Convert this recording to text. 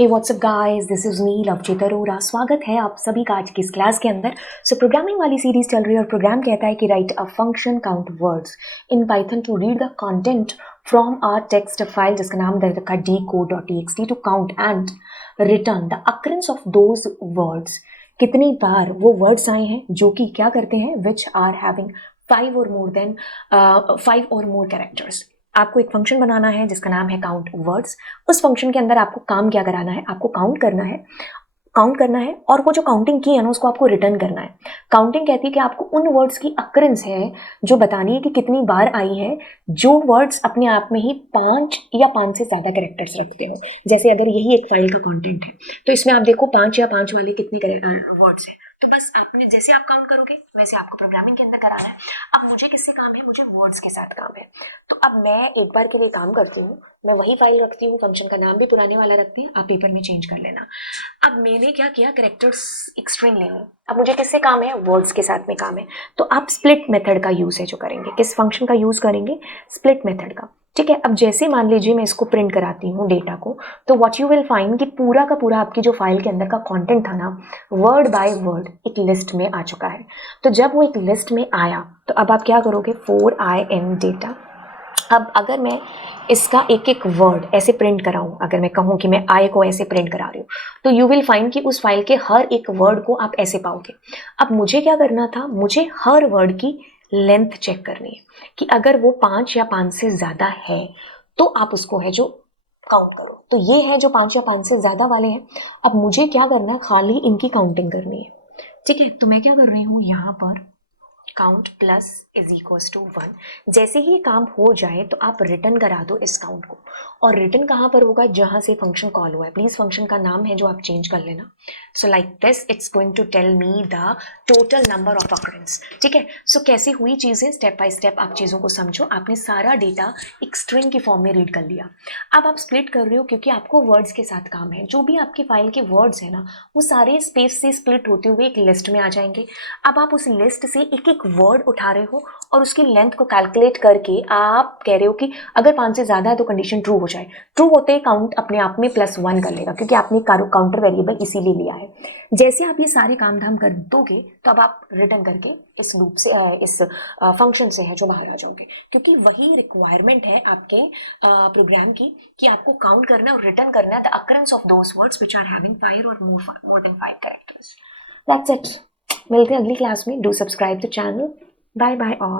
Hey what's up guys, this is me Lavchit Arora. स्वागत है आप सभी का आज की इस क्लास के अंदर। प्रोग्रामिंग वाली सीरीज चल रही है और प्रोग्राम कहता है कि write a function count words in Python to read the content from a text file जिसका नाम दे रखा है decode.txt to count and return the occurrence of those words. कितनी बार वो वर्ड्स आए हैं जो कि क्या करते हैं, विच आर हैविंग 5 और मोर कैरेक्टर्स। आपको एक फंक्शन बनाना है जिसका नाम है काउंट वर्ड्स। उस फंक्शन के अंदर आपको काम क्या कराना है, आपको काउंट करना है और वो जो काउंटिंग की है ना उसको आपको रिटर्न करना है। काउंटिंग कहती है कि आपको उन वर्ड्स की अकरेंस है जो बतानी है कि कितनी बार आई है, जो वर्ड्स अपने आप में ही 5 या 5 से ज़्यादा कैरेक्टर्स रखते हो। जैसे अगर यही एक फाइल का कंटेंट है तो इसमें आप देखो 5 या 5 वाले कितने वर्ड्स हैं। तो बस आपने जैसे आप काउंट करोगे वैसे आपको प्रोग्रामिंग के अंदर कराना है। अब मुझे किससे काम है, मुझे वर्ड्स के साथ काम है। तो अब मैं एक बार के लिए काम करती हूँ, मैं वही फाइल रखती हूँ, फंक्शन का नाम भी पुराने वाला रखते हैं, आप पेपर में चेंज कर लेना। अब मैंने क्या किया, कैरेक्टर्स एक स्ट्रिंग ले ली। अब मुझे किससे काम है, वर्ड्स के साथ में काम है। तो आप स्प्लिट मेथड का यूज है जो करेंगे, किस फंक्शन का यूज करेंगे, स्प्लिट मेथड का। ठीक है। अब जैसे मान लीजिए मैं इसको प्रिंट कराती हूँ डेटा को, तो व्हाट यू विल फाइंड कि पूरा का पूरा आपकी जो फाइल के अंदर का कंटेंट था ना, वर्ड बाय वर्ड एक लिस्ट में आ चुका है। तो जब वो एक लिस्ट में आया तो अब आप क्या करोगे, 4in डेटा। अब अगर मैं इसका एक एक वर्ड ऐसे प्रिंट कराऊं, अगर मैं कहूं कि मैं आई को ऐसे प्रिंट करा रही हूँ, तो यू विल फाइंड कि उस फाइल के हर एक वर्ड को आप ऐसे पाओगे। अब मुझे क्या करना था, मुझे हर वर्ड की लेंथ चेक करनी है कि अगर वो 5 या 5 से ज़्यादा है तो आप उसको है जो काउंट करो। तो ये है जो 5 या 5 से ज़्यादा वाले हैं। अब मुझे क्या करना है, खाली इनकी काउंटिंग करनी है। ठीक है। तो मैं क्या कर रही हूँ, यहाँ पर count plus is equals to 1। जैसे ही ये काम हो जाए तो आप रिटर्न करा दो इस काउंट को। और रिटर्न कहाँ पर होगा, जहाँ से फंक्शन कॉल हुआ है। प्लीज फंक्शन का नाम है जो आप चेंज कर लेना। So like this it's going to tell me the total number of occurrence. ठीक है। सो कैसी हुई चीजें, स्टेप बाय स्टेप आप चीजों को समझो। आपने सारा डेटा एक स्ट्रिंग की फॉर्म में रीड कर लिया। अब आप स्प्लिट कर रहे हो क्योंकि आपको वर्ड्स के साथ काम है। जो भी आपकी फाइल के वर्ड्स है ना, वो सारे स्पेस से स्प्लिट होते हुए एक लिस्ट में आ जाएंगे। अब आप उस लिस्ट से एक एक वर्ड उठा रहे हो और उसकी लेंथ को कैलकुलेट करके आप कह रहे हो कि अगर 5 से ज़्यादा है तो कंडीशन ट्रू हो जाए। ट्रू होते ही काउंट अपने आप में +1 कर लेगा क्योंकि आपने काउंटर वेरिएबल इसीलिए लिया है। जैसे आप ये सारे काम धाम कर दोगे तो अब आप रिटर्न करके इस लूप से, इस फंक्शन से है जो बाहर आ जाओगे, क्योंकि वही रिक्वायरमेंट है आपके प्रोग्राम की कि आपको काउंट करना और रिटर्न करना the occurrence of those words which are having 5 और more than 5 characters. That's it. मिलते हैं अगली क्लास में। Do subscribe the channel. Bye bye all.